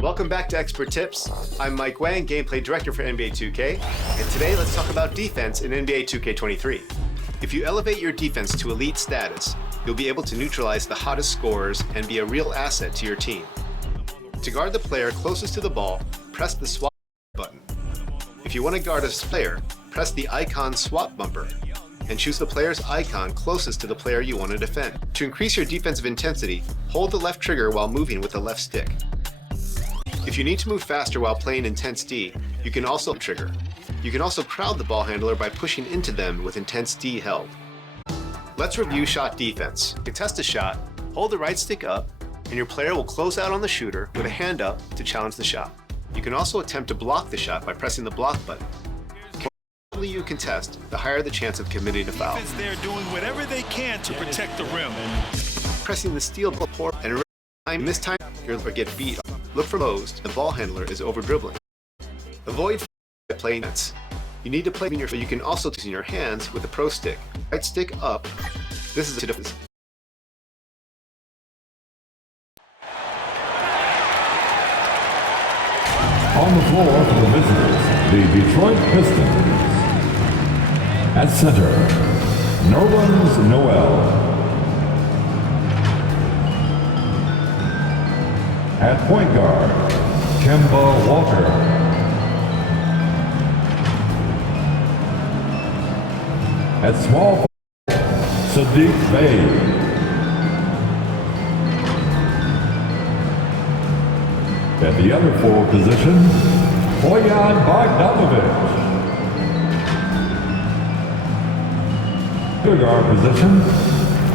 Welcome back to Expert Tips. I'm Mike Wang, Gameplay Director for NBA 2K, and today let's talk about defense in NBA 2K23. If you elevate your defense to elite status, you'll be able to neutralize the hottest scorers and be a real asset to your team. To guard the player closest to the ball, press the swap button. If you want to guard a player, press the icon swap bumper, and choose the player's icon closest to the player you want to defend. To increase your defensive intensity, hold the left trigger while moving with the left stick. If you need to move faster while playing Intense D, you can also trigger. You can also crowd the ball handler by pushing into them with Intense D held. Let's review shot defense. To test a shot, hold the right stick up, and your player will close out on the shooter with a hand up to challenge the shot. You can also attempt to block the shot by pressing the block button. The more you contest, the higher the chance of committing a foul. They're doing whatever they can to protect the rim. Pressing the steal ball and this time you'll get beat. Look for lows. The ball handler is over dribbling. Avoid playing nets. You need to play in your. You can also use your hands with the pro stick. Right stick up. This is a difference. On the floor for the visitors, the Detroit Pistons. At center, Nerlens Noel. At point guard, Kemba Walker. At small forward, Sadiq Bey. At the other forward position, Bojan Bogdanovic. The guard position,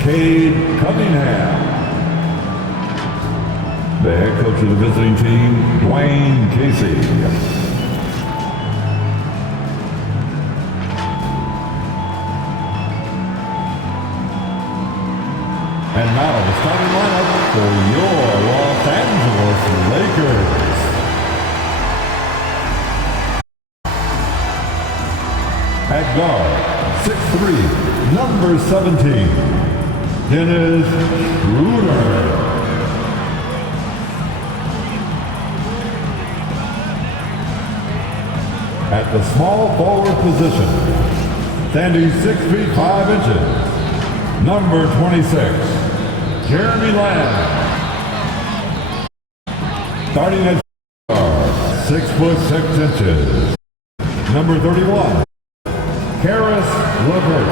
Cade Cunningham. The head coach of the visiting team, Dwayne Casey. And now the starting lineup for your Los Angeles Lakers. At guard, 6'3", number 17, Dennis Schroeder. At the small forward position, standing 6 feet 5 inches, number 26, Jeremy Lamb. Starting at guard, 6 foot 6 inches, number 31, Karis LeVert.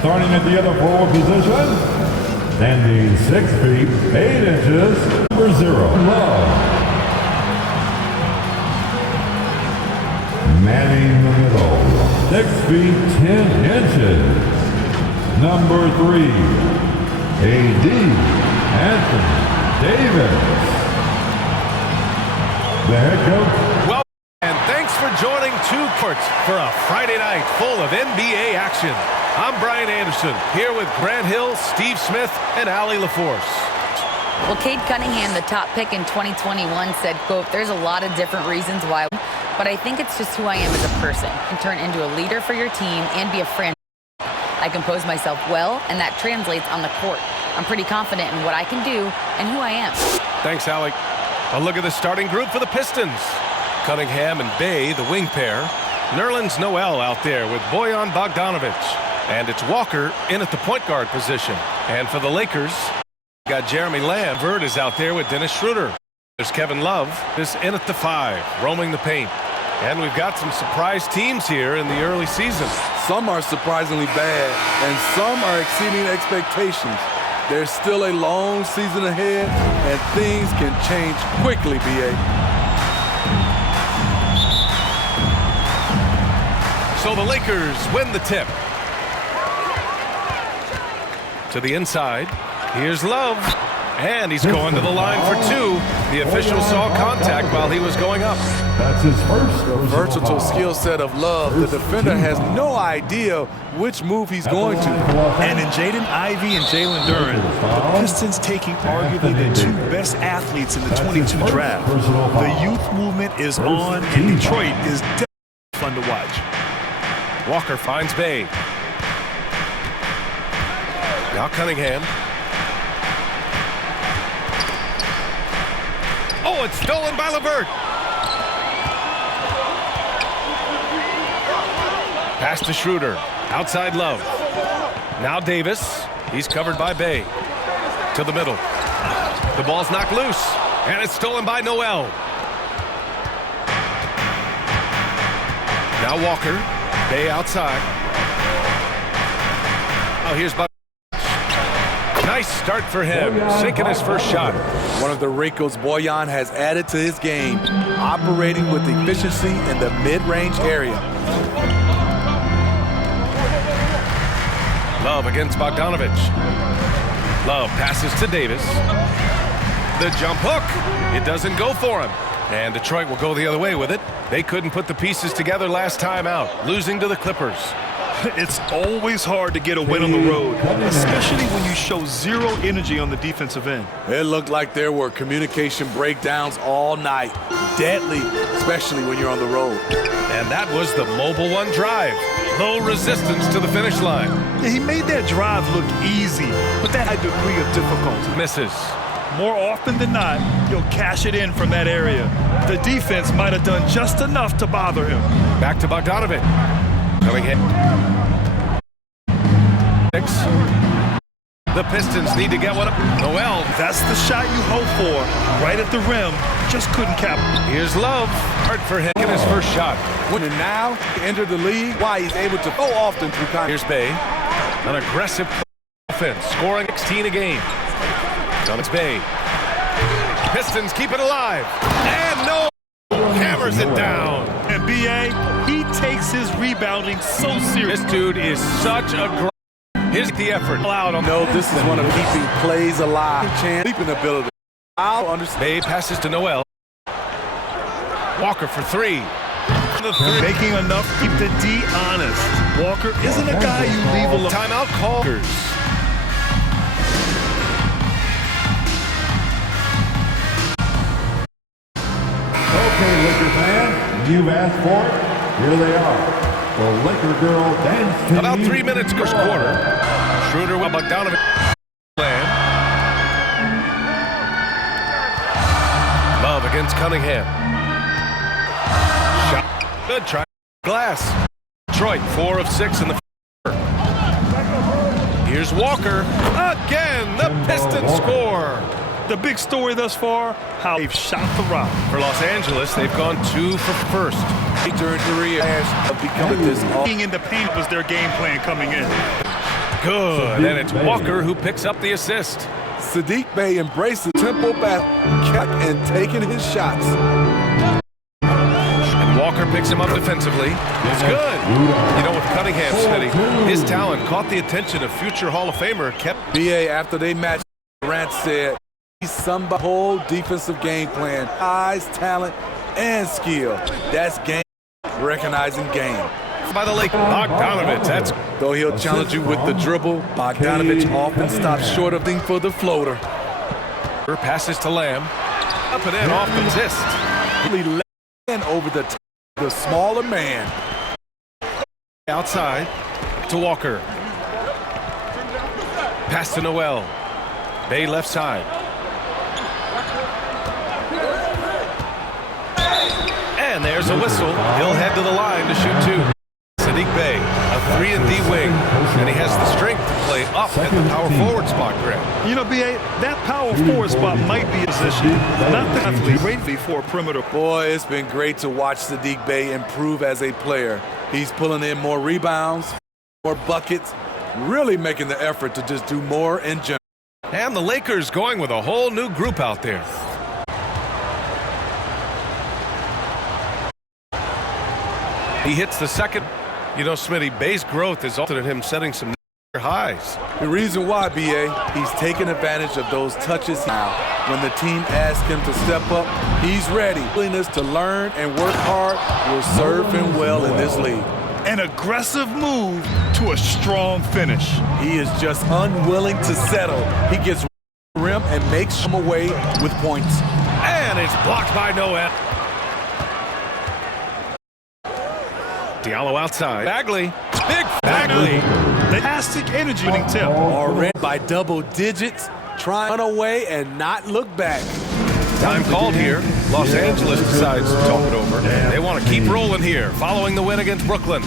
Starting at the other forward position, standing 6 feet 8 inches, number 0, Love. Manning the middle, 6 feet 10 inches, number 3, A.D. Anthony Davis. The head coach. Well, and thanks for joining Two Courts for a Friday night full of NBA action. I'm Brian Anderson, here with Grant Hill, Steve Smith, and Allie LaForce. Well, Cade Cunningham, the top pick in 2021, said, quote, "There's a lot of different reasons why, but I think it's just who I am as a person. I can turn into a leader for your team and be a friend. I compose myself well, and that translates on the court. I'm pretty confident in what I can do and who I am." Thanks, Alec. A look at the starting group for the Pistons. Cunningham and Bey, the wing pair. Nerlens Noel out there with Bojan Bogdanovic. And it's Walker in at the point guard position. And for the Lakers, got Jeremy Lamb. Vert is out there with Dennis Schroeder. There's Kevin Love is in at the 5, roaming the paint. And we've got some surprise teams here in the early season. Some are surprisingly bad, and some are exceeding expectations. There's still a long season ahead, and things can change quickly, B.A. So the Lakers win the tip. To the inside, here's Love. And he's going to the line for 2. The official saw contact while he was going up. That's his first. The versatile skill set of Love. The defender has no idea which move he's going to. And in Jaden Ivey and Jalen Duren, the Pistons taking arguably the 2 best athletes in the 22 draft. The youth movement is on, and Detroit is definitely fun to watch. Walker finds Bey. Now Cunningham. Oh, it's stolen by Levert. Pass to Schroeder. Outside Love. Now Davis. He's covered by Bay. To the middle. The ball's knocked loose. And it's stolen by Noel. Now Walker. Bay outside. Oh, here's Buck. Nice start for him. Sinking his first shot. One of the wrinkles Bojan has added to his game, operating with efficiency in the mid-range area. Love against Bogdanovich. Love passes to Davis. The jump hook. It doesn't go for him. And Detroit will go the other way with it. They couldn't put the pieces together last time out, losing to the Clippers. It's always hard to get a win on the road, especially when you show zero energy on the defensive end. It looked like there were communication breakdowns all night. Deadly, especially when you're on the road. And that was the Mobile One drive. Low resistance to the finish line. Yeah, he made that drive look easy, but that had a degree of difficulty. Misses. More often than not, he'll cash it in from that area. The defense might have done just enough to bother him. Back to Bogdanovich. Coming in. 6. The Pistons need to get one up. Noel. That's the shot you hope for. Right at the rim. Just couldn't cap. Here's Love. Hard for him in his first shot. And now, he entered the league, why he's able to go often through contact. Here's Bay. An aggressive offense, scoring 16 a game. It's Bay. Pistons keep it alive. And no. Hammers it down. And B.A., he takes his rebounding so serious. This dude is such a Here's the effort. No, this is one of keeping plays alive. Leaping ability. I'll understand. Bay passes to Noel. Walker for 3. Making enough to keep the D honest. Walker isn't a guy you leave alone. Timeout callers. Okay, Laker fans, you've asked for it. Here they are. The Laker girl dance team. About 3 minutes first quarter. Schroeder with Bogdanovich. Love against Cunningham. Shot. Good try. Glass. Detroit 4 of 6 in the first. Here's Walker. Again, the Pistons score. The big story thus far, how they've shot the rock. For Los Angeles, they've gone 2 for first. During career of becoming this. Being in the paint was their game plan coming in. Good. And it's Walker who picks up the assist. Saddiq Bey embraces tempo back, kept and taking his shots. And Walker picks him up defensively. It's good. You know, with Cunningham, Smitty, his talent caught the attention of future Hall of Famer kept. BA, after they matched, Durant said, he's some whole defensive game plan, size, talent, and skill. That's game, recognizing game. By the Lake, Bogdanovich, that's... Though he'll challenge you with the dribble, Bogdanovich often stops short of thing for the floater. Passes to Lamb. Up and in off the wrist. Really and over the smaller man. Outside to Walker. Pass to Noel. Bay left side. And there's a whistle. He'll head to the line to shoot 2. Saddiq Bey, a 3-and-D wing, and he has the strength to play up at the power forward spot, Greg. You know, B.A., that power forward spot might be a position, not the athlete, greatly for a perimeter. Boy, it's been great to watch Saddiq Bey improve as a player. He's pulling in more rebounds, more buckets, really making the effort to just do more in general. And the Lakers going with a whole new group out there. He hits the second. You know, Smitty, Bay's growth has altered him setting some highs. The reason why, B.A., he's taking advantage of those touches now. When the team asks him to step up, he's ready. Willingness to learn and work hard will serve him well in this league. An aggressive move to a strong finish. He is just unwilling to settle. He gets the rim and makes him away with points. And it's blocked by Noel. Diallo outside. Bagley. Big Bagley. Fantastic energy winning tip. Already by double digits, trying to run away and not look back. Time called here. Los Angeles decides to talk it over. They want to keep rolling here, following the win against Brooklyn.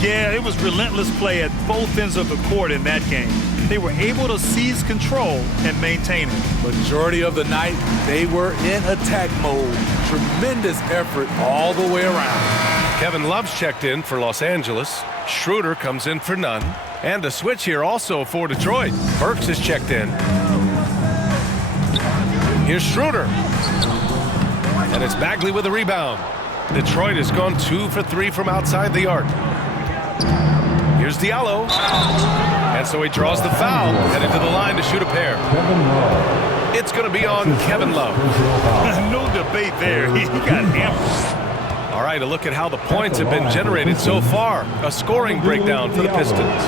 Yeah, it was relentless play at both ends of the court in that game. They were able to seize control and maintain it. Majority of the night, they were in attack mode. Tremendous effort all the way around. Kevin Love's checked in for Los Angeles. Schroeder comes in for none. And a switch here also for Detroit. Burks is checked in. Here's Schroeder. And it's Bagley with a rebound. Detroit has gone 2 for 3 from outside the arc. Here's Diallo. And so he draws the foul, headed to the line to shoot a pair. It's going to be on Kevin Love. No debate there. He got hammered. All right, a look at how the points have been generated so far. A scoring breakdown for the Pistons.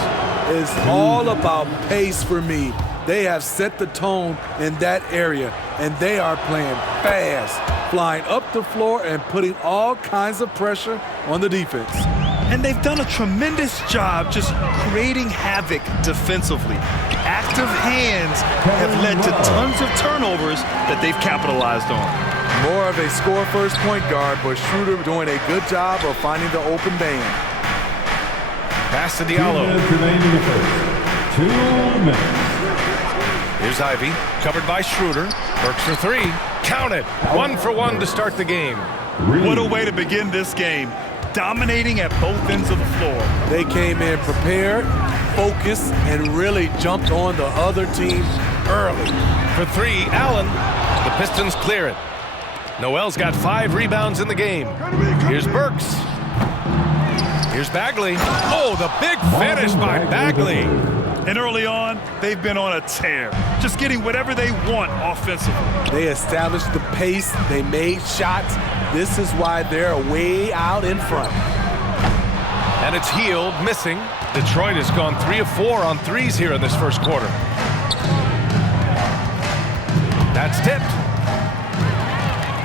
It's all about pace for me. They have set the tone in that area, and they are playing fast, flying up the floor and putting all kinds of pressure on the defense. And they've done a tremendous job just creating havoc defensively. Active hands have led to tons of turnovers that they've capitalized on. More of a score-first point guard, but Schroeder doing a good job of finding the open man. Pass to Diallo. 2 minutes. Here's Ivy, covered by Schroeder. Burks for 3. Count it. 1 for 1 to start the game. What a way to begin this game. Dominating at both ends of the floor. They came in prepared, focused, and really jumped on the other team early. For 3, Allen. The Pistons clear it. Noel's got 5 rebounds in the game. Here's Burks. Here's Bagley. Oh, the big finish by Bagley. And early on, they've been on a tear, just getting whatever they want offensively. They established the pace. They made shots. This is why they're way out in front. And it's Healed, missing. Detroit has gone 3 of 4 on threes here in this first quarter. That's tipped.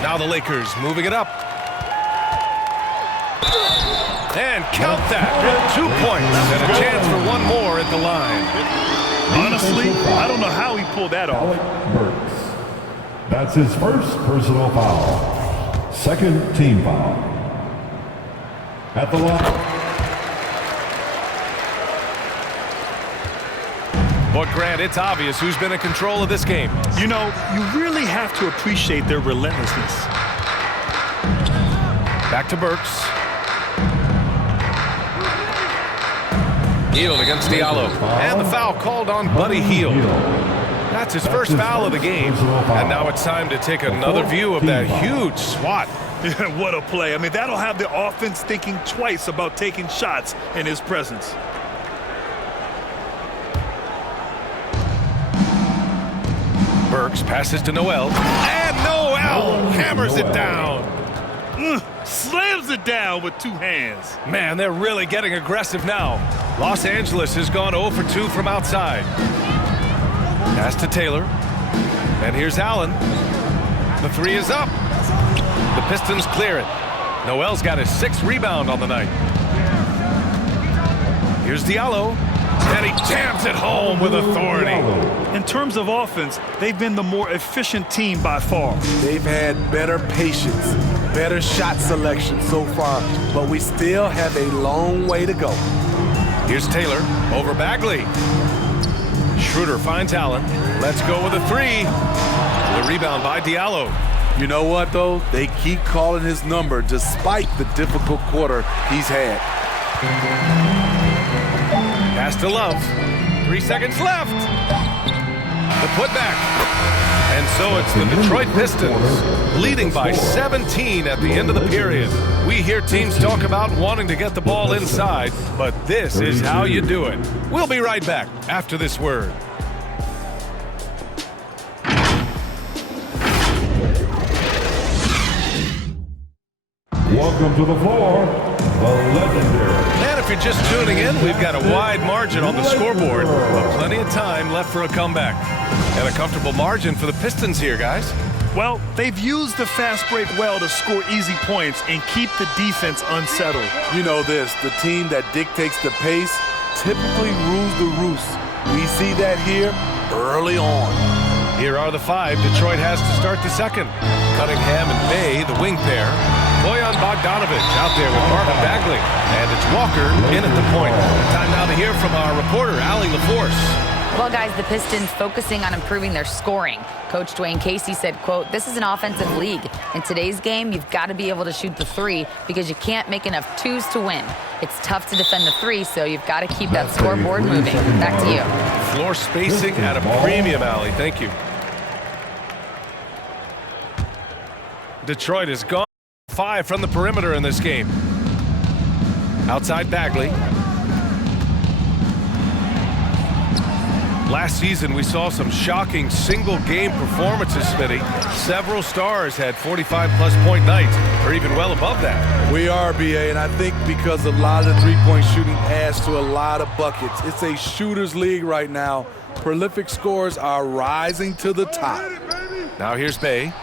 Now the Lakers moving it up. And count that. 2 points and a chance for one more at the line. Honestly, I don't know how he pulled that off. Burks. That's his first personal foul. Second team foul. At the line. But Grant, it's obvious who's been in control of this game. You know, you really have to appreciate their relentlessness. Back to Burks. Hield against Diallo. And the foul called on Buddy Hield. That's his first foul of the game. And now it's time to take another view of that huge swat. What a play. I mean, that'll have the offense thinking twice about taking shots in his presence. Burks passes to Noel. And Noel hammers it down. Slams it down with 2 hands. Man, they're really getting aggressive now. Los Angeles has gone 0 for 2 from outside. Pass to Taylor. And here's Allen. The 3 is up. The Pistons clear it. Noel's got his 6th rebound on the night. Here's Diallo. And he jams it home with authority. In terms of offense, they've been the more efficient team by far. They've had better patience, better shot selection so far, but we still have a long way to go. Here's Taylor over Bagley. Schroeder finds Allen. Let's go with a 3. The rebound by Diallo. You know what, though? They keep calling his number despite the difficult quarter he's had. Pass to Love. 3 seconds left. The putback. And so it's the Detroit Pistons leading by 17 at the end of the period. We hear teams talk about wanting to get the ball inside, but this is how you do it. We'll be right back after this word. Welcome to the floor, the legendary. And if you're just tuning in, we've got a wide margin on the scoreboard, but plenty of time left for a comeback. And a comfortable margin for the Pistons here, guys. Well, they've used the fast break well to score easy points and keep the defense unsettled. You know this, the team that dictates the pace typically rules the roost. We see that here early on. Here are the 5 Detroit has to start the second. Cunningham and Bay, the wing pair. Bojan Bogdanovic out there with Marvin Bagley. And it's Walker in at the point. Time now to hear from our reporter, Allie LaForce. Well, guys, the Pistons focusing on improving their scoring. Coach Dwayne Casey said, quote, "This is an offensive league. In today's game, you've got to be able to shoot the three because you can't make enough twos to win. It's tough to defend the three, so you've got to keep that scoreboard moving." Back to you. Floor spacing at a premium, Allie. Thank you. Detroit has gone 5 from the perimeter in this game. Outside Bagley. Last season, we saw some shocking single-game performances, Smitty. Several stars had 45-plus point nights, or even well above that. We are, BA, and I think because a lot of the three-point shooting adds to a lot of buckets. It's a shooter's league right now. Prolific scores are rising to the top. Now here's Bay.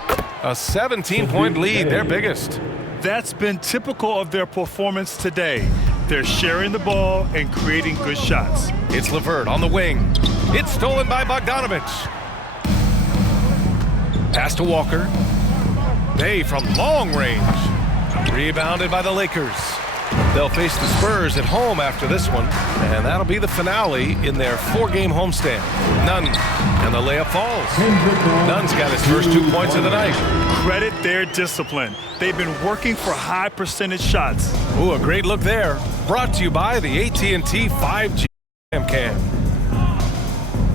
A 17-point lead, their biggest. That's been typical of their performance today. They're sharing the ball and creating good shots. It's LeVert on the wing. It's stolen by Bogdanovic. Pass to Walker. Bay from long range. Rebounded by the Lakers. They'll face the Spurs at home after this one, and that'll be the finale in their 4-game homestand. Nunn, and the layup falls. Nunn's got his first 2 points of the night. Credit their discipline. They've been working for high percentage shots. Ooh, a great look there. Brought to you by the AT&T 5G cam.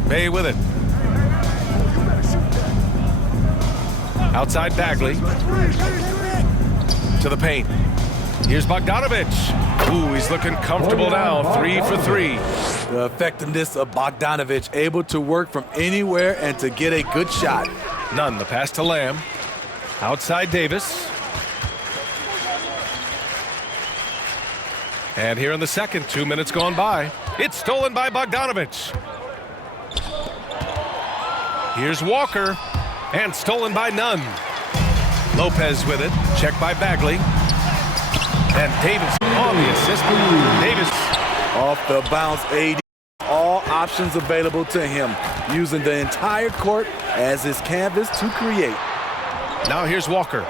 Bay with it. Outside Bagley. To the paint. Here's Bogdanovic. Ooh, he's looking comfortable now. 3 for 3. The effectiveness of Bogdanovic, able to work from anywhere and to get a good shot. Nunn, the pass to Lamb. Outside Davis. And here in the second, 2 minutes gone by. It's stolen by Bogdanovic. Here's Walker. And stolen by Nunn. Lopez with it. Checked by Bagley. And Davis on the assist. Davis. Off the bounce, AD. All options available to him. Using the entire court as his canvas to create. Now here's Walker.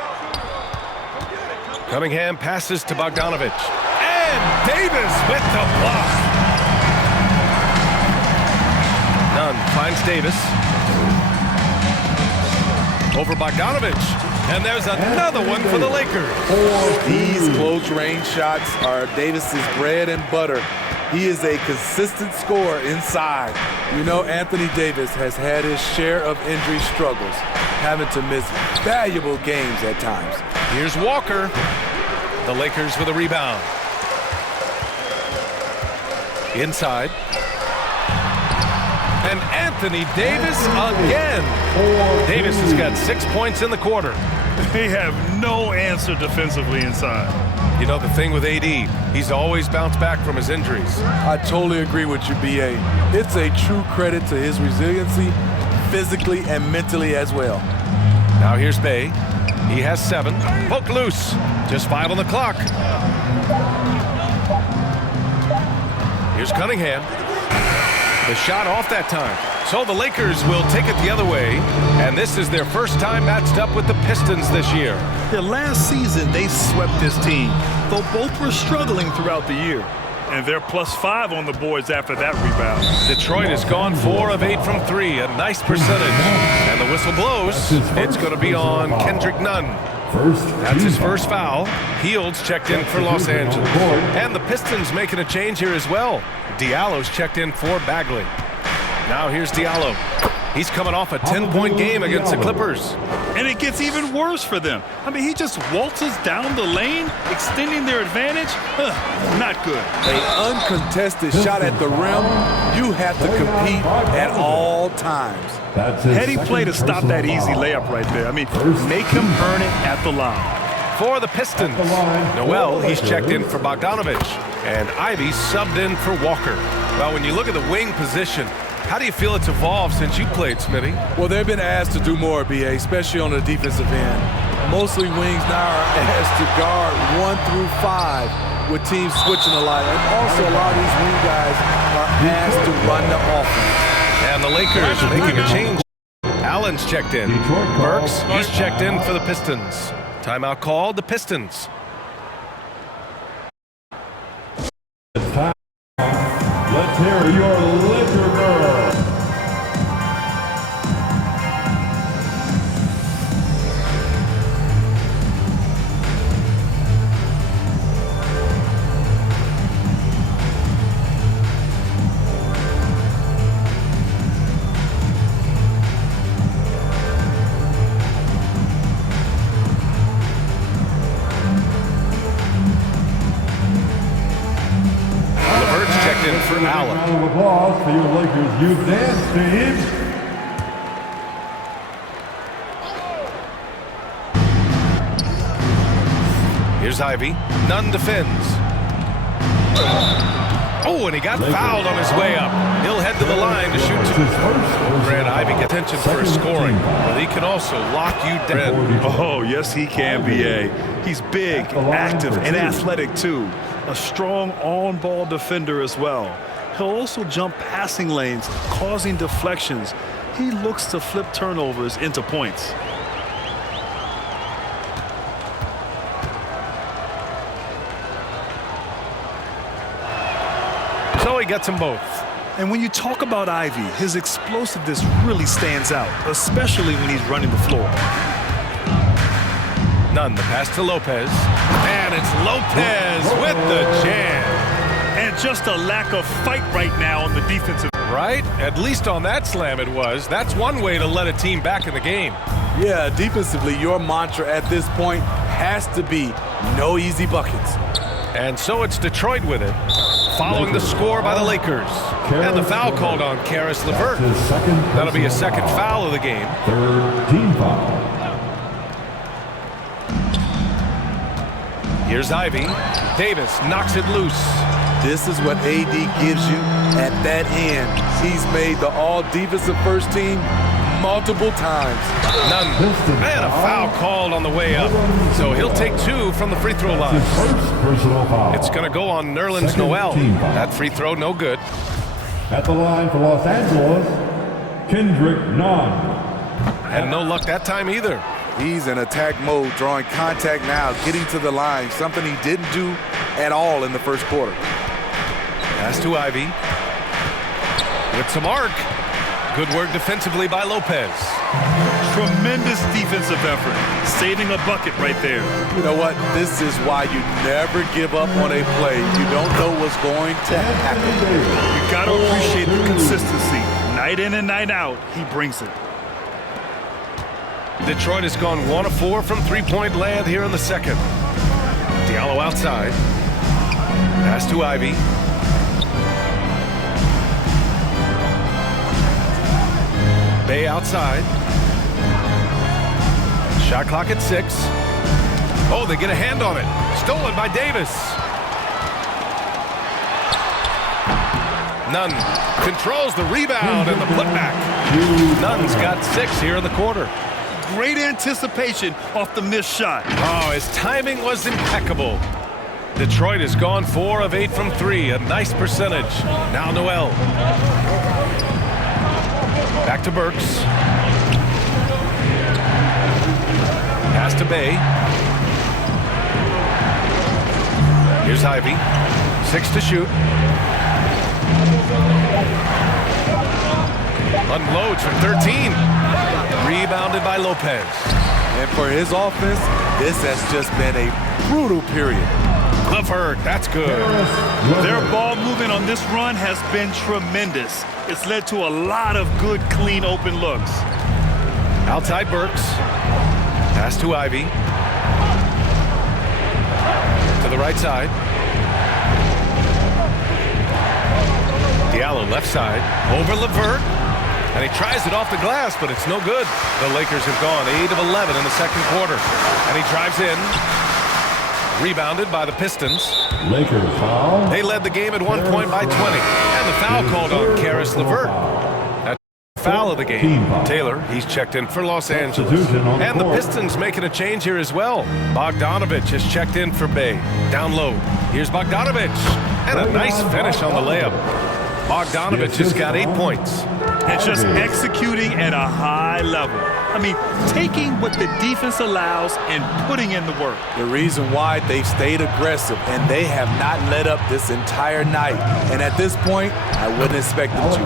Cunningham passes to Bogdanovic. And Davis with the block. Nunn finds Davis. Over Bogdanovic. And there's another one for the Lakers. These close-range shots are Davis's bread and butter. He is a consistent scorer inside. You know, Anthony Davis has had his share of injury struggles, having to miss valuable games at times. Here's Walker. The Lakers with a rebound. Inside. And Anthony Davis again. Davis has got 6 points in the quarter. They have no answer defensively inside. You know, the thing with AD, he's always bounced back from his injuries. I totally agree with you, BA. It's a true credit to his resiliency, physically and mentally as well. Now here's Bay. He has 7. Poke loose. Just 5 on the clock. Here's Cunningham. The shot off that time. So the Lakers will take it the other way, and this is their first time matched up with the Pistons this year. The last season, they swept this team, though both were struggling throughout the year. And they're +5 on the boards after that rebound. Detroit has gone 4 of 8 from 3, a nice percentage. And the whistle blows. It's going to be on Kendrick Nunn. That's his first foul. Fields checked in for Los Angeles. And the Pistons making a change here as well. Diallo's checked in for Bagley. Now here's Diallo. He's coming off a 10-point game against the Clippers. And it gets even worse for them. I mean, he just waltzes down the lane, extending their advantage. Not good. An uncontested shot at the rim. You have to compete at all times. Heady play to stop that easy layup right there. I mean, make him earn it at the line. For the Pistons, Noel, he's checked in for Bogdanovic. And Ivy subbed in for Walker. Well, when you look at the wing position, how do you feel it's evolved since you played, Smitty? Well, they've been asked to do more, BA, especially on the defensive end. Mostly wings now are asked to guard 1 through 5 with teams switching a lot. And also a lot of these wing guys are asked to run the offense. And the Lakers making a change. Allen's checked in. Burks, he's checked in for the Pistons. Timeout called, the Pistons. It's time. Let's hear your Laker girl. For Allen. Round of applause for your Lakers youth dance team. Here's Ivy. Nunn defends. Oh, and he got fouled on his way up. He'll head to the line to shoot two. Grant Ivy gets attention for his scoring, but he can also lock you down. Oh, yes, he can, B.A. He's big, active, and athletic, too. A strong on-ball defender as well. He'll also jump passing lanes, causing deflections. He looks to flip turnovers into points. So he gets them both. And when you talk about Ivy, his explosiveness really stands out, especially when he's running the floor. Nunn, the pass to Lopez. And it's Lopez with the jam. And just a lack of fight right now on the defensive. Right? At least on that slam it was. That's one way to let a team back in the game. Yeah, defensively, your mantra at this point has to be no easy buckets. And so it's Detroit with it, following the score by the Lakers. And the foul called on Caris LeVert. That'll be his second foul of the game. Third team foul. Here's Ivy. Davis knocks it loose. This is what AD gives you at that end. He's made the all-defensive first team multiple times. Nunn. And a foul called on the way up. So he'll take two from the free throw line. First personal foul. It's going to go on Nerlens Noel. That free throw, no good. At the line for Los Angeles, Kendrick Nunn. And no luck that time either. He's in attack mode, drawing contact now, getting to the line, something he didn't do at all in the first quarter. Pass to Ivy. With some arc. Good work defensively by Lopez. Tremendous defensive effort, saving a bucket right there. You know what? This is why you never give up on a play. You don't know what's going to happen. You got to appreciate the consistency. Night in and night out, he brings it. Detroit has gone 1 of 4 from three-point land here in the second. Diallo outside. Pass to Ivy. Bay outside. Shot clock at 6. Oh, they get a hand on it. Stolen by Davis. Nunn controls the rebound and the putback. Nunn's got 6 here in the quarter. Great anticipation off the missed shot. Oh, his timing was impeccable. Detroit has gone 4 of 8 from 3, a nice percentage. Now Noel. Back to Burks. Pass to Bay. Here's Ivy. 6 to shoot. Unloads from 13. Rebounded by Lopez. And for his offense, this has just been a brutal period. LeVert, that's good. Their ball movement on this run has been tremendous. It's led to a lot of good, clean, open looks. Outside Burks. Pass to Ivy. To the right side. Diallo left side. Over LeVert. And he tries it off the glass, but it's no good. The Lakers have gone 8 of 11 in the second quarter. And he drives in. Rebounded by the Pistons. Lakers foul. They led the game at 1 point by 20. And the foul called on Caris LeVert. That's the foul of the game. Taylor, he's checked in for Los Angeles. And the Pistons making a change here as well. Bogdanovich has checked in for Bay. Down low. Here's Bogdanovich. And a nice finish on the layup. Bogdanovich has got 8 points. and just executing at a high level. I mean, taking what the defense allows and putting in the work. The reason why they've stayed aggressive and they have not let up this entire night. And at this point, I wouldn't expect them to.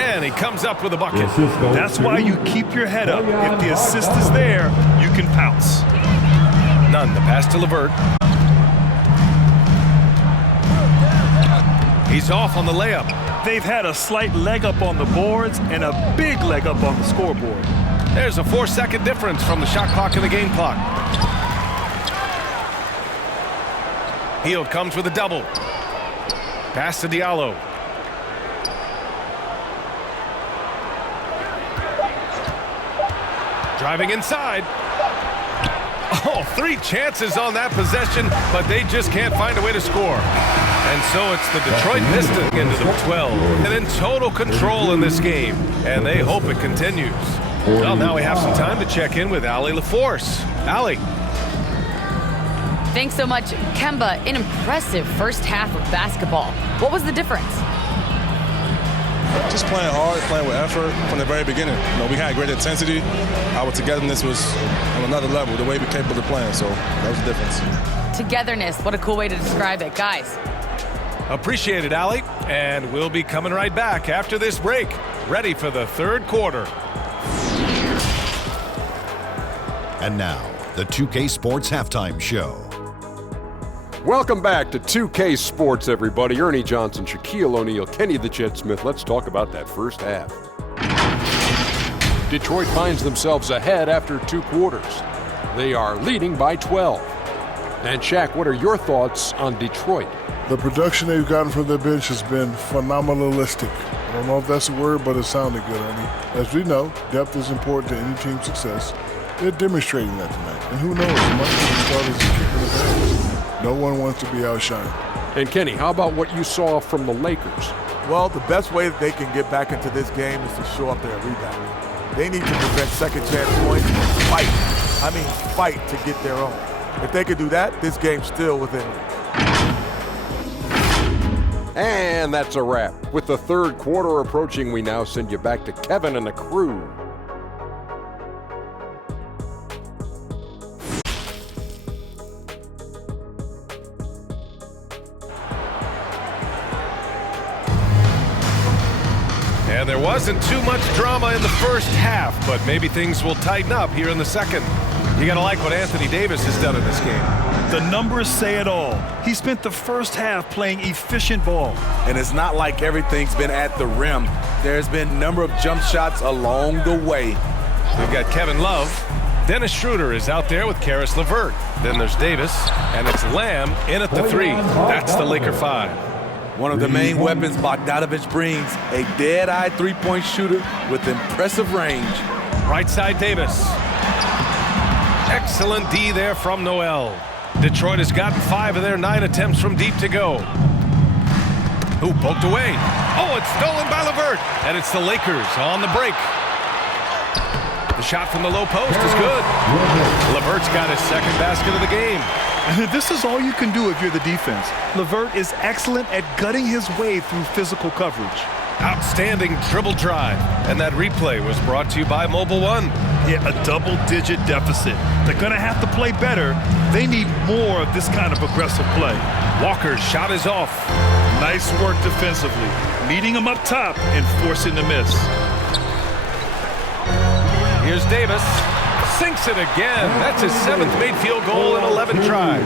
And he comes up with a bucket. That's why you keep your head up. If the assist is there, you can pounce. None. The pass to LeVert. He's off on the layup. They've had a slight leg up on the boards and a big leg up on the scoreboard. There's a 4-second difference from the shot clock and the game clock. Hield comes with a double. Pass to Diallo. Driving inside. Oh, 3 chances on that possession, but they just can't find a way to score. And so it's the Detroit Pistons into the 12 and in total control in this game, and they hope it continues. Well, now we have some time to check in with Allie LaForce. Allie. Thanks so much, Kemba. An impressive first half of basketball. What was the difference? Just playing hard, playing with effort from the very beginning. You know, we had great intensity. Our togetherness was on another level, the way we were capable of playing, so that was the difference. Togetherness, what a cool way to describe it. Guys. Appreciate it, Allie. And we'll be coming right back after this break, ready for the third quarter. And now, the 2K Sports Halftime Show. Welcome back to 2K Sports, everybody. Ernie Johnson, Shaquille O'Neal, Kenny the Jet Smith. Let's talk about that first half. Detroit finds themselves ahead after 2 quarters. They are leading by 12. And Shaq, what are your thoughts on Detroit? The production they've gotten from their bench has been phenomenalistic. I don't know if that's a word, but it sounded good, Ernie. As we know, depth is important to any team's success. They're demonstrating that tonight. And who knows, much of the starters are kicking the ball. No one wants to be outshined. And Kenny, how about what you saw from the Lakers? Well, the best way that they can get back into this game is to show up there and rebound. They need to prevent second chance points and fight. I mean, fight to get their own. If they could do that, this game's still within reach. And that's a wrap. With the third quarter approaching, we now send you back to Kevin and the crew. And there wasn't too much drama in the first half, but maybe things will tighten up here in the second. You got to like what Anthony Davis has done in this game. The numbers say it all. He spent the first half playing efficient ball. And it's not like everything's been at the rim. There's been a number of jump shots along the way. We've got Kevin Love. Dennis Schroeder is out there with Karis LeVert. Then there's Davis, and it's Lamb in at the 3. That's the Laker 5. One of the main weapons Bogdanovich brings, a dead-eye three-point shooter with impressive range. Right side Davis. Excellent D there from Noel. Detroit has gotten 5 of their 9 attempts from deep to go. Who poked away? Oh, it's stolen by LeVert. And it's the Lakers on the break. The shot from the low post is good. LeVert's got his second basket of the game. This is all you can do if you're the defense. LeVert is excellent at gutting his way through physical coverage. Outstanding dribble drive. And that replay was brought to you by Mobile One. Yeah, a double-digit deficit. They're going to have to play better. They need more of this kind of aggressive play. Walker's shot is off. Nice work defensively, meeting him up top and forcing the miss. Here's Davis. Sinks it again. That's his 7th made field goal in 11 tries.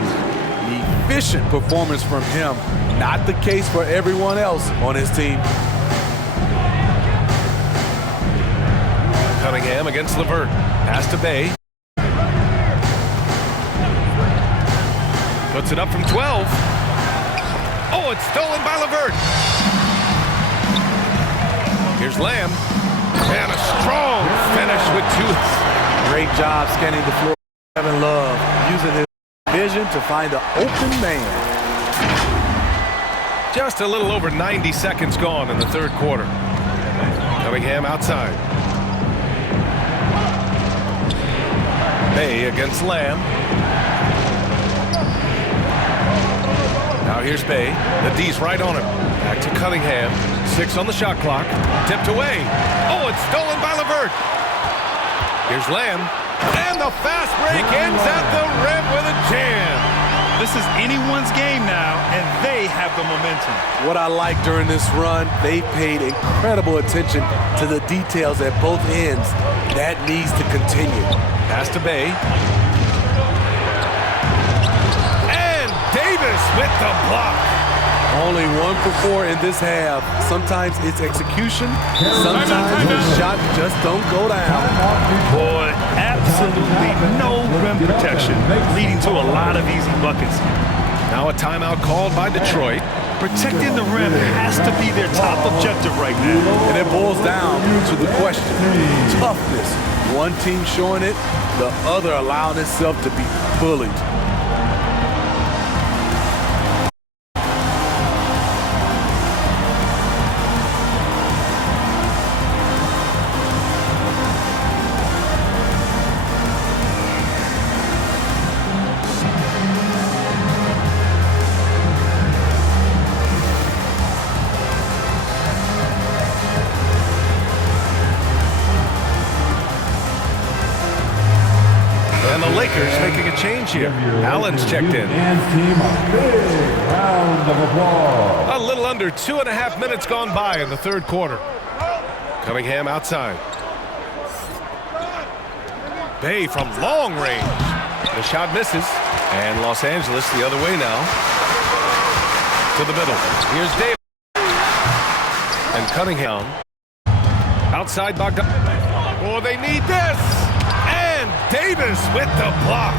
Efficient performance from him. Not the case for everyone else on his team. Cunningham against LeVert. Pass to Bay. Puts it up from 12. Oh, it's stolen by LeVert. Here's Lamb. And a strong finish with 2. Great job scanning the floor. Kevin Love using his vision to find the open man. Just a little over 90 seconds gone in the third quarter. Cunningham outside. Bay against Lamb. Now here's Bay. The D's right on him. Back to Cunningham. 6 on the shot clock. Tipped away. Oh, it's stolen by Levert. Here's Lamb. And the fast break ends at the rim with a jam. This is anyone's game now, and they have the momentum. What I like during this run, they paid incredible attention to the details at both ends. That needs to continue. Pass to Bay. And Davis with the block. Only 1 for 4 in this half. Sometimes it's execution. Sometimes the shot just don't go down. Boy, absolutely no rim protection, leading to a lot of easy buckets. Now a timeout called by Detroit. Protecting the rim has to be their top objective right now. And it boils down to the question. Toughness. One team showing it, the other allowing itself to be bullied. And the Lakers making a change here. Allen's checked in. Team, a big round of applause. A little under 2.5 minutes gone by in the third quarter. Cunningham outside. Bay from long range. The shot misses. And Los Angeles the other way now. To the middle. Here's Davis. And Cunningham. Outside Bogdan. Oh, they need this. And Davis with the block.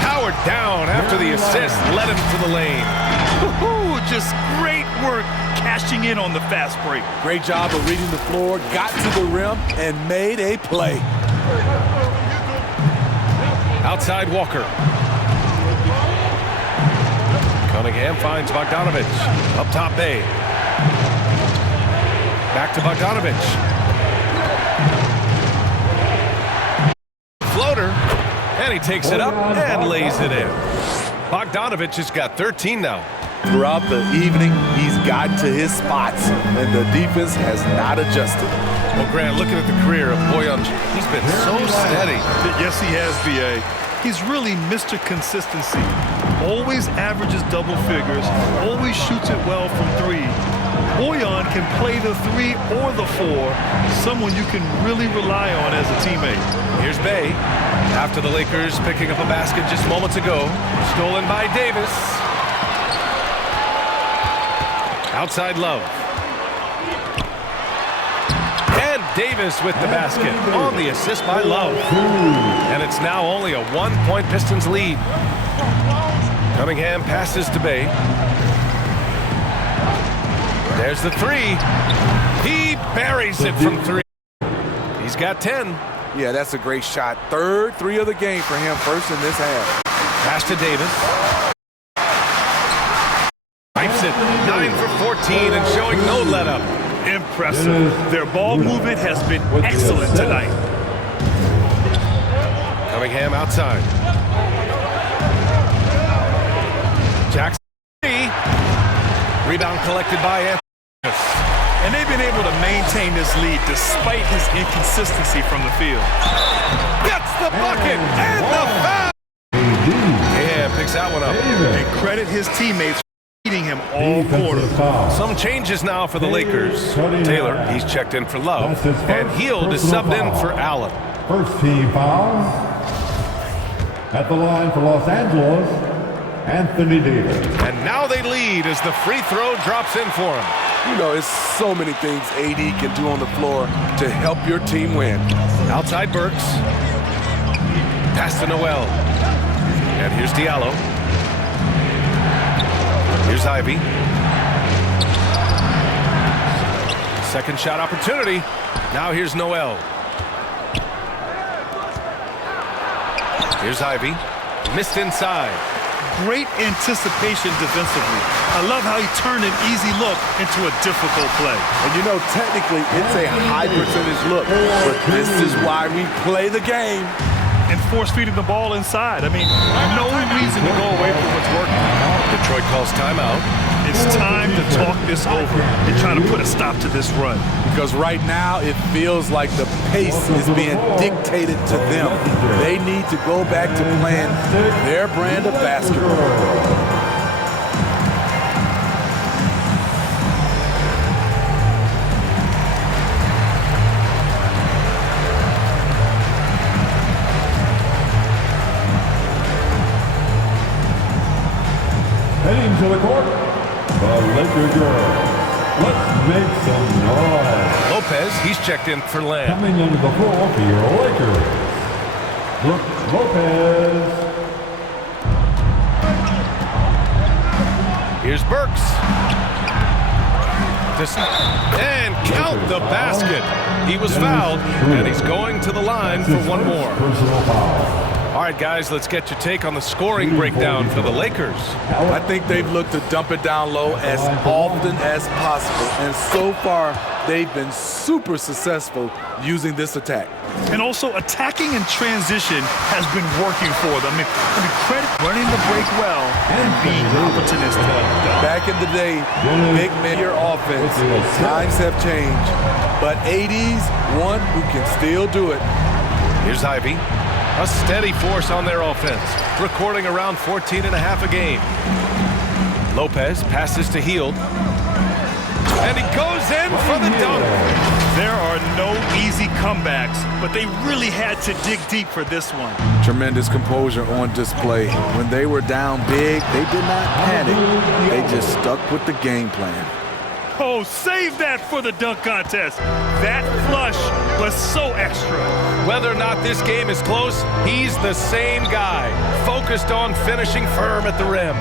Howard down after the assist. Led him to the lane. Just great work cashing in on the fast break. Great job of reading the floor, got to the rim, and made a play. Outside Walker. Cunningham finds Bogdanovich. Up top Bay. Back to Bogdanovich. Floater. And he takes it up and lays it in. Bogdanovich has got 13 now. Throughout the evening, he's gotten to his spots, and the defense has not adjusted. Well, Grant, looking at the career of Boyan, he's been so steady. Yes, he has, B.A. He's really Mr. Consistency. Always averages double figures, always shoots it well from 3. Boyan can play the 3 or the 4, someone you can really rely on as a teammate. Here's Bay. After the Lakers picking up a basket just moments ago. Stolen by Davis. Outside Love. And Davis with the basket on the assist by Love. And it's now only a 1-point Pistons lead. Cunningham passes to Bay. There's the 3. He buries it from 3. He's got 10. Yeah, that's a great shot. Third 3 of the game for him, first in this half. Pass to Davis. Wipes it. 9 for 14 and showing no let-up. Impressive. Their ball movement has been excellent tonight. Cunningham outside. Jackson. Rebound collected by Anthony. And they've been able to maintain this lead despite his inconsistency from the field. Gets the bucket and the foul. And picks that one up. And credit his teammates for beating him all quarter. Some changes now for the Lakers. Taylor, he's checked in for Love. And Hield is subbed in for Allen. First team foul. At the line for Los Angeles, Anthony Davis. And now they lead as the free throw drops in for him. You know, it's so many things AD can do on the floor to help your team win. Outside Burks. Pass to Noel. And here's Diallo. Here's Ivy. Second shot opportunity. Now here's Noel. Here's Ivy. Missed inside. Great anticipation defensively. I love how he turned an easy look into a difficult play. And you know, technically, it's a high percentage look, but this is why we play the game. And force-feeding the ball inside. I mean, no reason to go away from what's working. Detroit calls timeout. It's time to talk this over and try to put a stop to this run. Because right now it feels like the pace is being dictated to them. They need to go back to playing their brand of basketball. Heading to the court, the Laker girls. Let's make some noise. Lopez, he's checked in for Lamb. Coming into the floor for your Lakers, Brooke Lopez. Here's Burks. And count the basket. He was fouled, and he's going to the line for one more. Personal foul. All right, guys, let's get your take on the scoring breakdown for the Lakers. I think they've looked to dump it down low as often as possible, and so far they've been super successful using this attack. And also attacking in transition has been working for them. I mean, credit running the break well and being opportunistic. Back in the day, big man your offense, times have changed, but 80s, one who can still do it. Here's Ivy. A steady force on their offense, recording around 14 and a half a game. Lopez passes to Hield. And he goes in for the dunk. There are no easy comebacks, but they really had to dig deep for this one. Tremendous composure on display. When they were down big, they did not panic. They just stuck with the game plan. Oh, save that for the dunk contest. That flush was so extra. Whether or not this game is close, he's the same guy, focused on finishing firm at the rim.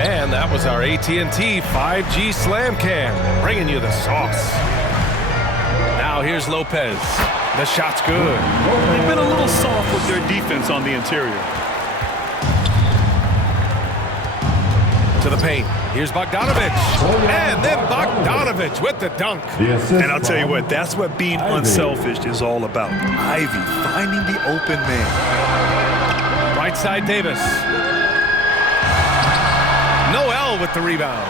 And that was our AT&T 5G Slam Cam, bringing you the sauce. Now here's Lopez. The shot's good. They've been a little soft with their defense on the interior. To the paint. Here's Bogdanovich. And then Bogdanovich with the dunk. And I'll tell you what, that's what being unselfish is all about. Ivy finding the open man. Right side Davis. Noel with the rebound.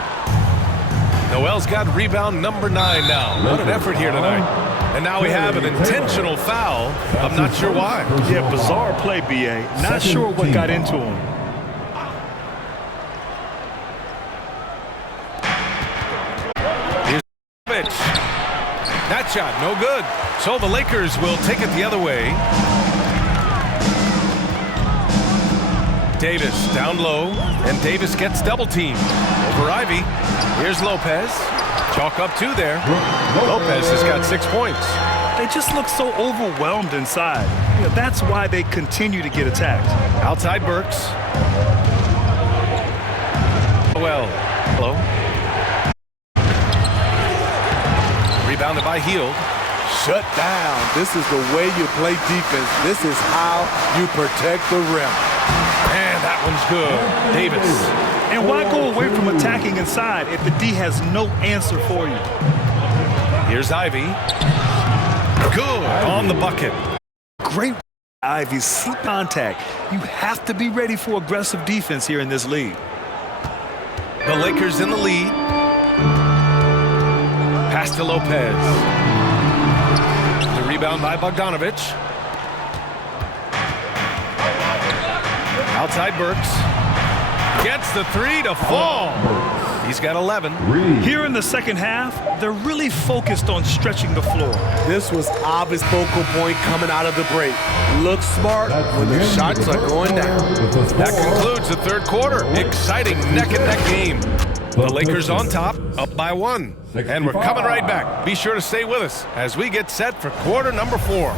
Noel's got rebound number 9 now. What an effort here tonight. And now we have an intentional foul. I'm not sure why. Yeah, bizarre play, B.A. Not sure what got into him. That shot, no good. So the Lakers will take it the other way. Davis down low, and Davis gets double teamed. Over Ivy. Here's Lopez. Chalk up 2 there. Lopez has got 6 points. They just look so overwhelmed inside. You know, that's why they continue to get attacked. Outside Burks. Well, hello. Rebounded by Hield. Shut down. This is the way you play defense. This is how you protect the rim. And that one's good. Davis. And why go away from attacking inside if the D has no answer for you? Here's Ivy. Good on the bucket. Great Ivy, slip contact. You have to be ready for aggressive defense here in this league. The Lakers in the lead. Pass to Lopez. The rebound by Bogdanovich. Outside Burks. Gets the 3 to fall. He's got 11. Here in the second half, they're really focused on stretching the floor. This was Avi's focal point coming out of the break. Look smart when the shots are going down. That concludes the third quarter. Exciting neck-and-neck game. The Lakers on top, up by 1. And we're coming right back. Be sure to stay with us as we get set for quarter number 4.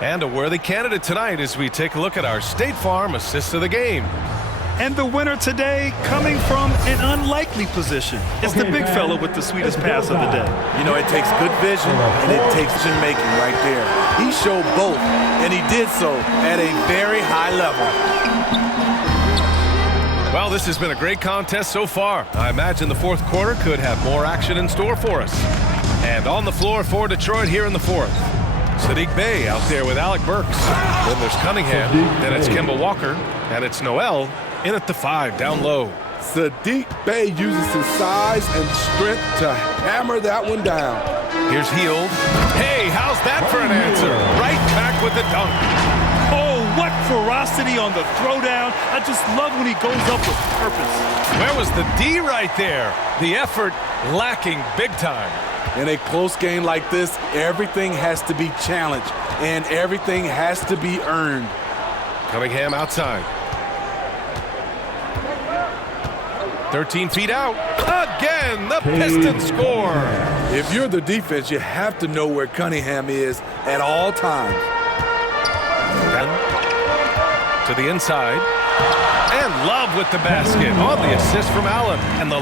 And a worthy candidate tonight as we take a look at our State Farm assist of the game. And the winner today coming from an unlikely position. It's the big fella with the sweetest pass of the day. You know, it takes good vision and it takes decision-making right there. He showed both, and he did so at a very high level. Well, this has been a great contest so far. I imagine the fourth quarter could have more action in store for us. And on the floor for Detroit here in the fourth. Sadiq Bey out there with Alec Burks. Then there's Cunningham. Then it's Kemba Walker. And it's Noel in at the 5 down low. Sadiq Bey uses his size and strength to hammer that one down. Here's Heald. Hey, how's that for an answer? Right back with the dunk. Oh, what ferocity on the throwdown. I just love when he goes up with purpose. Where was the D right there? The effort lacking big time. In a close game like this, everything has to be challenged, and everything has to be earned. Cunningham outside. 13 feet out. Again, the Pistons score. If you're the defense, you have to know where Cunningham is at all times. To the inside. And Love with the basket on the assist from Allen. And the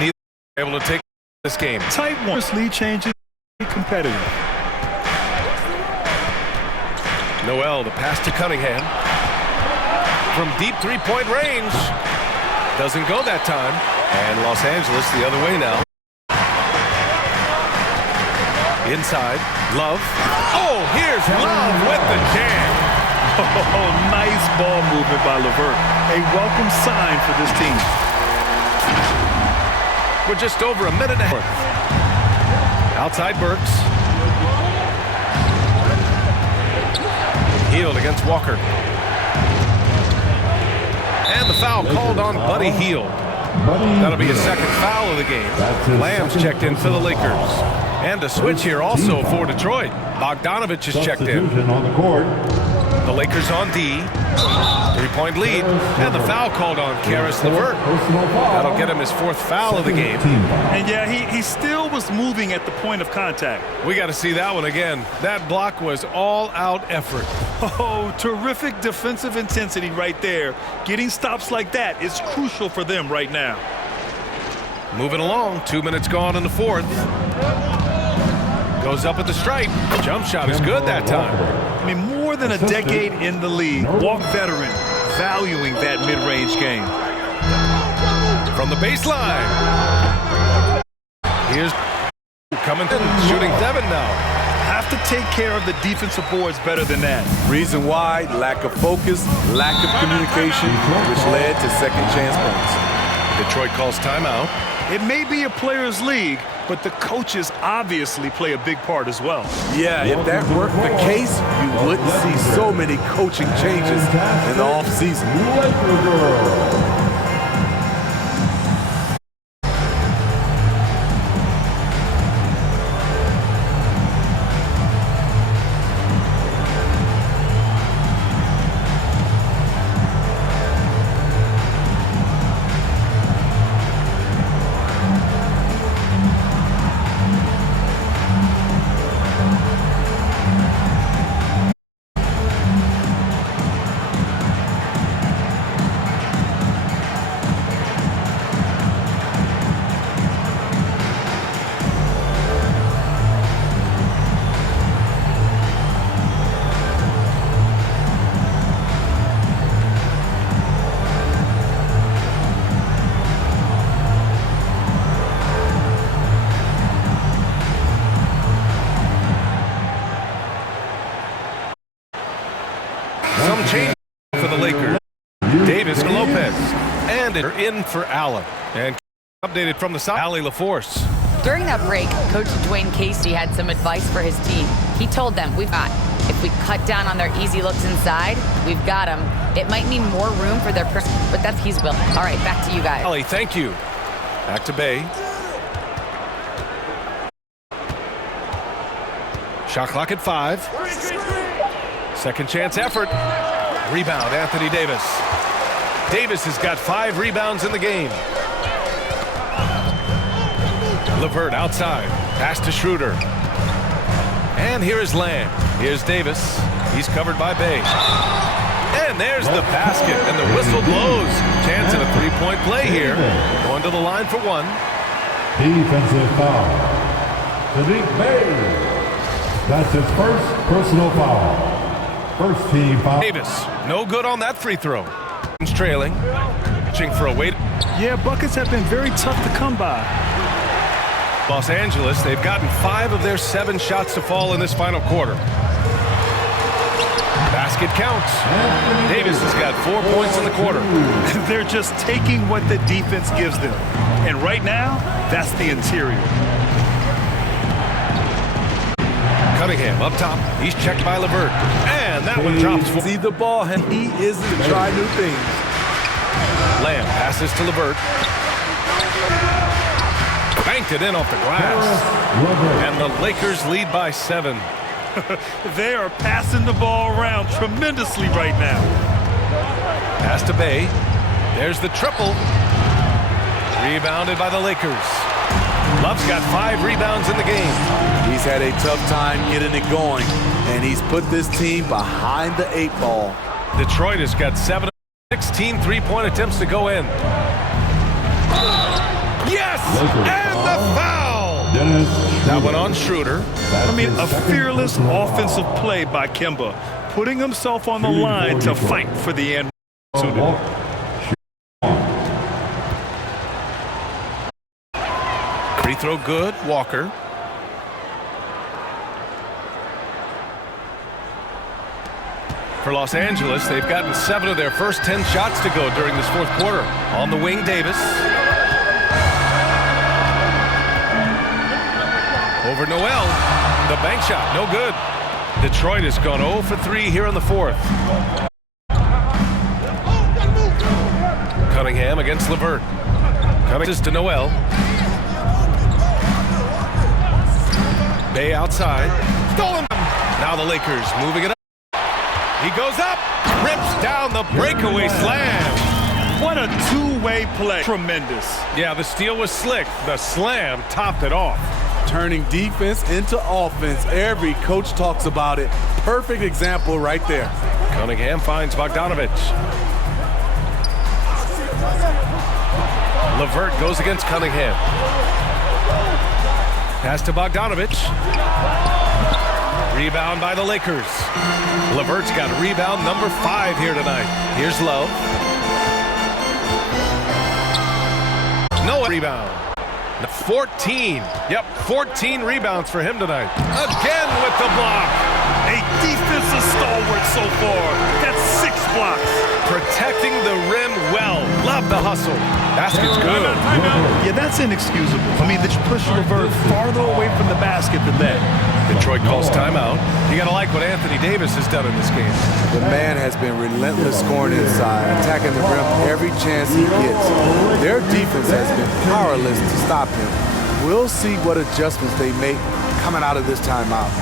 neither able to take this game. Tight one. Lead changes. Competitive. Noel, the pass to Cunningham. From deep three-point range. Doesn't go that time. And Los Angeles the other way now. Inside. Love. Oh, here's Love with the jam. Oh, nice ball movement by LeVert. A welcome sign for this team. We're just over a minute and a half. Outside Burks. Heald against Walker. And the foul called on Buddy Hield. That'll be his second foul of the game. Lamb's checked in for the Lakers. And a switch here also for Detroit. Bogdanovich is checked in. The Lakers on D. Three-point lead. And the foul called on Karis LeVert. That'll get him his fourth foul of the game. And yeah, he still was moving at the point of contact. We got to see that one again. That block was all-out effort. Oh, terrific defensive intensity right there. Getting stops like that is crucial for them right now. Moving along. 2 minutes gone in the fourth. Goes up at the stripe. Jump shot is good that time. I mean, more than a decade in the league. Walk veteran, valuing that mid-range game. From the baseline. Here's coming in, shooting 7 now. Have to take care of the defensive boards better than that. Reason why, lack of focus, lack of communication, which led to second chance points. Detroit calls timeout. It may be a players' league, but the coaches obviously play a big part as well. Yeah, if that weren't the case, you wouldn't see so many coaching changes in the offseason. Change for the Lakers. Davis to Lopez. And they're in for Allen. And updated from the side, Allie LaForce. During that break, Coach Dwayne Casey had some advice for his team. He told them, if we cut down on their easy looks inside, we've got them. It might mean more room for their but that's he's willing. All right, back to you guys. Allie, thank you. Back to Bay. Shot clock at 5. Second chance effort. Rebound, Anthony Davis. Davis has got 5 rebounds in the game. LeVert outside. Pass to Schroeder. And here is Lamb. Here's Davis. He's covered by Bay. And there's the basket. And the whistle blows. Chance at a 3-point play here. Going to the line for 1. Defensive foul. Sadiq Bey. That's his first personal foul. First team foul. Davis, no good on that free throw. He's trailing, reaching for a wait. Yeah, buckets have been very tough to come by. Los Angeles, they've gotten 5 of their 7 shots to fall in this final quarter. basket counts. Davis has got 4 points in the quarter. They're just taking what the defense gives them. And right now, that's the interior. Cunningham up top. He's checked by LeVert. And that one drops. See the ball, and he isn't to try new things. Lamb passes to LeVert. Banked it in off the glass. And the Lakers lead by 7. They are passing the ball around tremendously right now. Pass to Bay. There's the triple. Rebounded by the Lakers. Love's got 5 rebounds in the game. He's had a tough time getting it going, and he's put this team behind the 8 ball. Detroit has got 7 of 16 three-point attempts to go in. Yes! And the foul! That one on Schroeder. I mean, a fearless offensive play by Kemba, putting himself on the line to fight for the end. Free throw good, Walker. For Los Angeles, they've gotten 7 of their first 10 shots to go during this fourth quarter. On the wing, Davis. Over Noel. The bank shot, no good. Detroit has gone 0 for 3 here in the fourth. Cunningham against LeVert. Cunningham to Noel. Bay outside. Stolen. Now the Lakers moving it up. He goes up. Rips down the breakaway slam. What a two-way play. Tremendous. Yeah, the steal was slick. The slam topped it off. Turning defense into offense. Every coach talks about it. Perfect example right there. Cunningham finds Bogdanovich. LeVert goes against Cunningham. Pass to Bogdanovich. Rebound by the Lakers. LeVert's got rebound number 5 here tonight. Here's Love. No rebound. 14. Yep, 14 rebounds for him tonight. Again with the block. A defensive stalwart so far. That's 6 blocks. Protecting the rim well. Love the hustle. Basket's good. Yeah, that's inexcusable. I mean, they push LeVert farther away from the basket than that. Detroit calls timeout. You got to like what Anthony Davis has done in this game. The man has been relentless scoring inside, attacking the rim every chance he gets. Their defense has been powerless to stop him. We'll see what adjustments they make coming out of this timeout.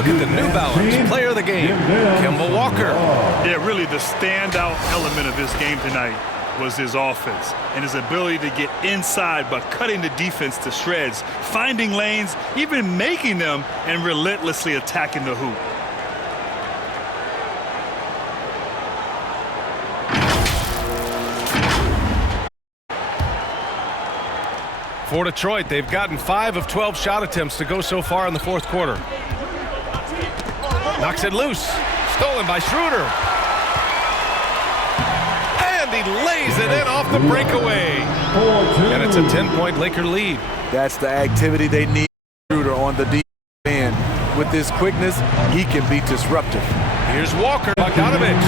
Look at the New Balance player of the game, Kemba Walker. Yeah, really the standout element of this game tonight was his offense and his ability to get inside by cutting the defense to shreds, finding lanes, even making them, and relentlessly attacking the hoop. For Detroit, they've gotten 5 of 12 shot attempts to go so far in the fourth quarter. Knocks it loose. Stolen by Schroeder. And he lays it in off the breakaway. And it's a 10-point Laker lead. That's the activity they need. Schroeder on the defense end. With his quickness, he can be disruptive. Here's Walker. Bogdanovich.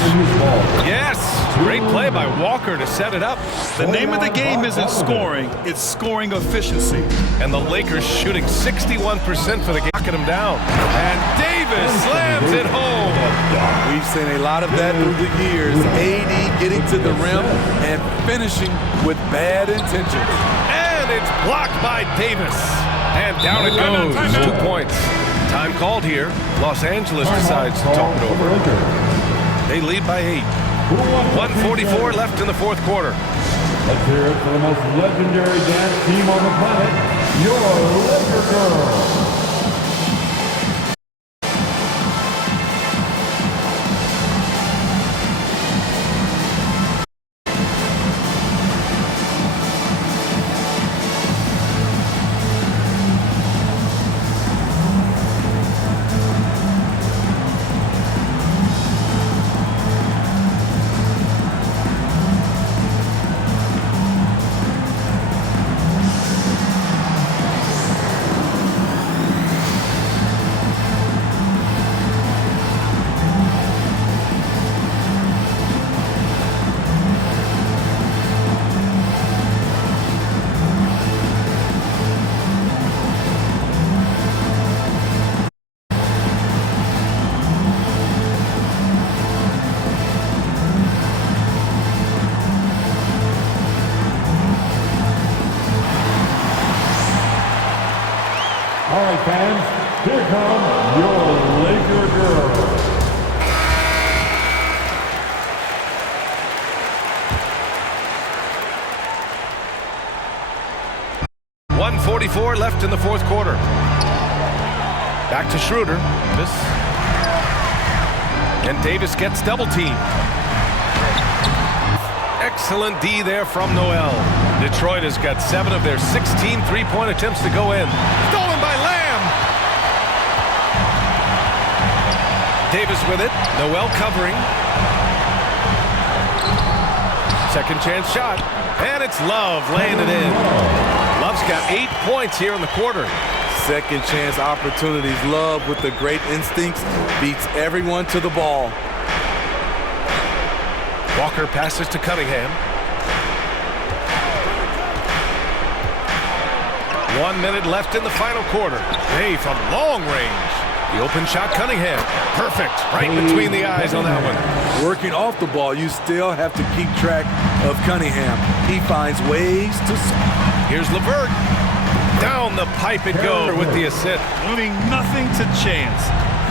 Yes. Great play by Walker to set it up. The name of the game isn't scoring, it's scoring efficiency. And the Lakers shooting 61% for the game, knocking him down. And Davis slams it home. We've seen a lot of that through the years. AD getting to the rim and finishing with bad intentions. And it's blocked by Davis. And down it goes. 2 points. Time called here. Los Angeles decides to talk it over. They lead by 8. 1:44 left in the fourth quarter. Let's hear it for the most legendary dance team on the planet, your Laker Girls. left in the fourth quarter. Back to Schroeder. And Davis gets double teamed. Excellent D there from Noel. Detroit has got 7 of their 16 three-point attempts to go in. Stolen by Lamb. Davis with it. Noel covering. Second chance shot. And it's Love laying it in. Love's got 8 points here in the quarter. Second chance opportunities. Love with the great instincts beats everyone to the ball. Walker passes to Cunningham. 1 minute left in the final quarter. Hey, from long range. The open shot, Cunningham. Perfect. Right between the eyes on that one. Working off the ball, you still have to keep track of Cunningham. He finds ways to... Here's LeVert. Down the pipe it goes with the assist. Leaving nothing to chance.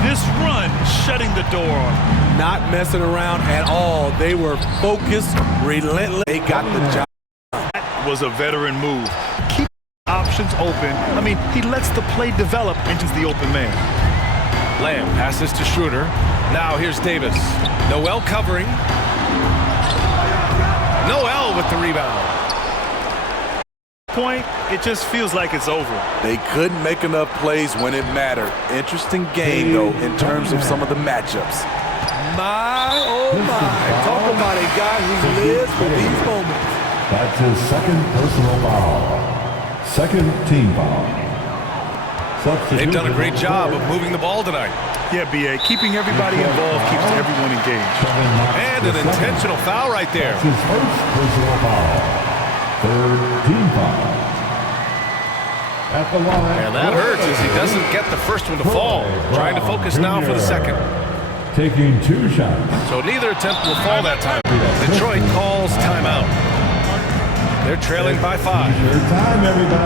This run shutting the door on him. Not messing around at all. They were focused, relentless. They got the job. That was a veteran move. Keep options open. I mean, he lets the play develop into the open man. Lamb passes to Schroeder. Now here's Davis. Noel covering. Noel with the rebound. Point, it just feels like it's over. They couldn't make enough plays when it mattered. Interesting game, though, in terms of some of the matchups. My, oh my. Talk about a guy who lives for these moments. That's his second personal foul. Second team foul. They've done a great job of moving the ball tonight. Yeah, B.A. Keeping everybody involved keeps everyone engaged. And an intentional foul right there. That's his first personal foul. Third team foul. At the line. And that hurts as he doesn't get the first one to fall. Trying to focus now for the second. Taking 2 shots. So neither attempt will fall that time. Detroit calls timeout. They're trailing by 5.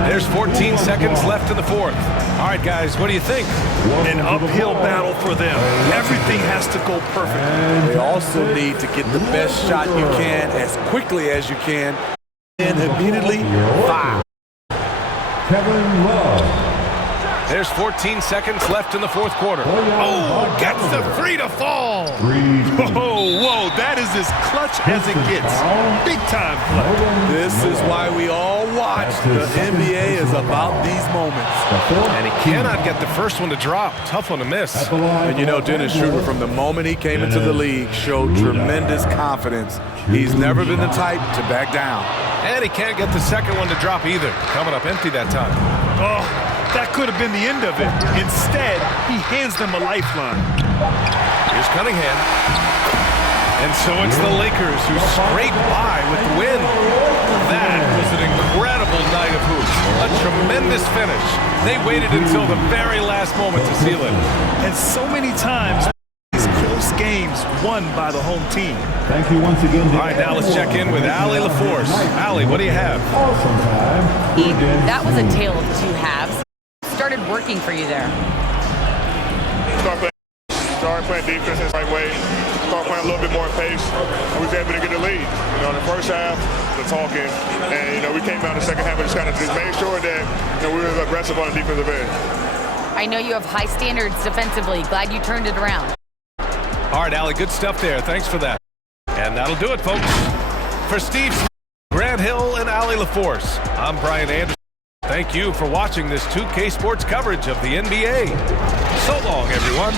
There's 14 seconds left in the fourth. All right, guys, what do you think? An uphill battle for them. Everything has to go perfectly. They also need to get the best shot you can as quickly as you can. And immediately, 5. Kevin Love. There's 14 seconds left in the fourth quarter. Oh, gets the 3 to fall. Whoa, that is as clutch as it gets. Big time play. This is why we all watch. The NBA is about these moments. And he cannot get the first one to drop. Tough one to miss. And you know, Dennis Schroeder, from the moment he came into the league, showed tremendous confidence. He's never been the type to back down. And he can't get the second one to drop either. Coming up empty that time. Oh, that could have been the end of it. Instead, he hands them a lifeline. Here's Cunningham. And so it's the Lakers who scrape by with the win. That was an incredible night of hoops. A tremendous finish. They waited until the very last moment to seal it. And so many times, these close games won by the home team. Thank you once again. All right, now let's check in with Allie LaForce. Allie, what do you have? Awesome time. That was a tale of 2 halves. Started working for you there. Start playing defense in the right way. Start playing a little bit more pace. We was able to get the lead. You know, in the first half, the talking, and you know, we came out in the second half and just kind of made sure that we were aggressive on the defensive end. I know you have high standards defensively. Glad you turned it around. All right, Allie, good stuff there. Thanks for that. And that'll do it, folks. For Steve Smith, Grant Hill, and Allie LaForce, I'm Brian Anderson. Thank you for watching this 2K Sports coverage of the NBA. So long, everyone.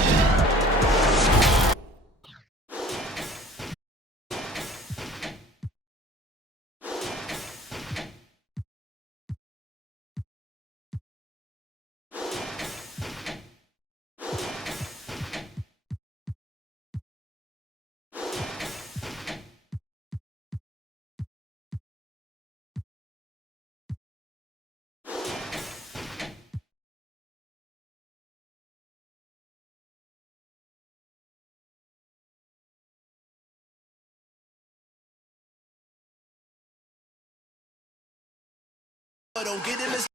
Don't get in this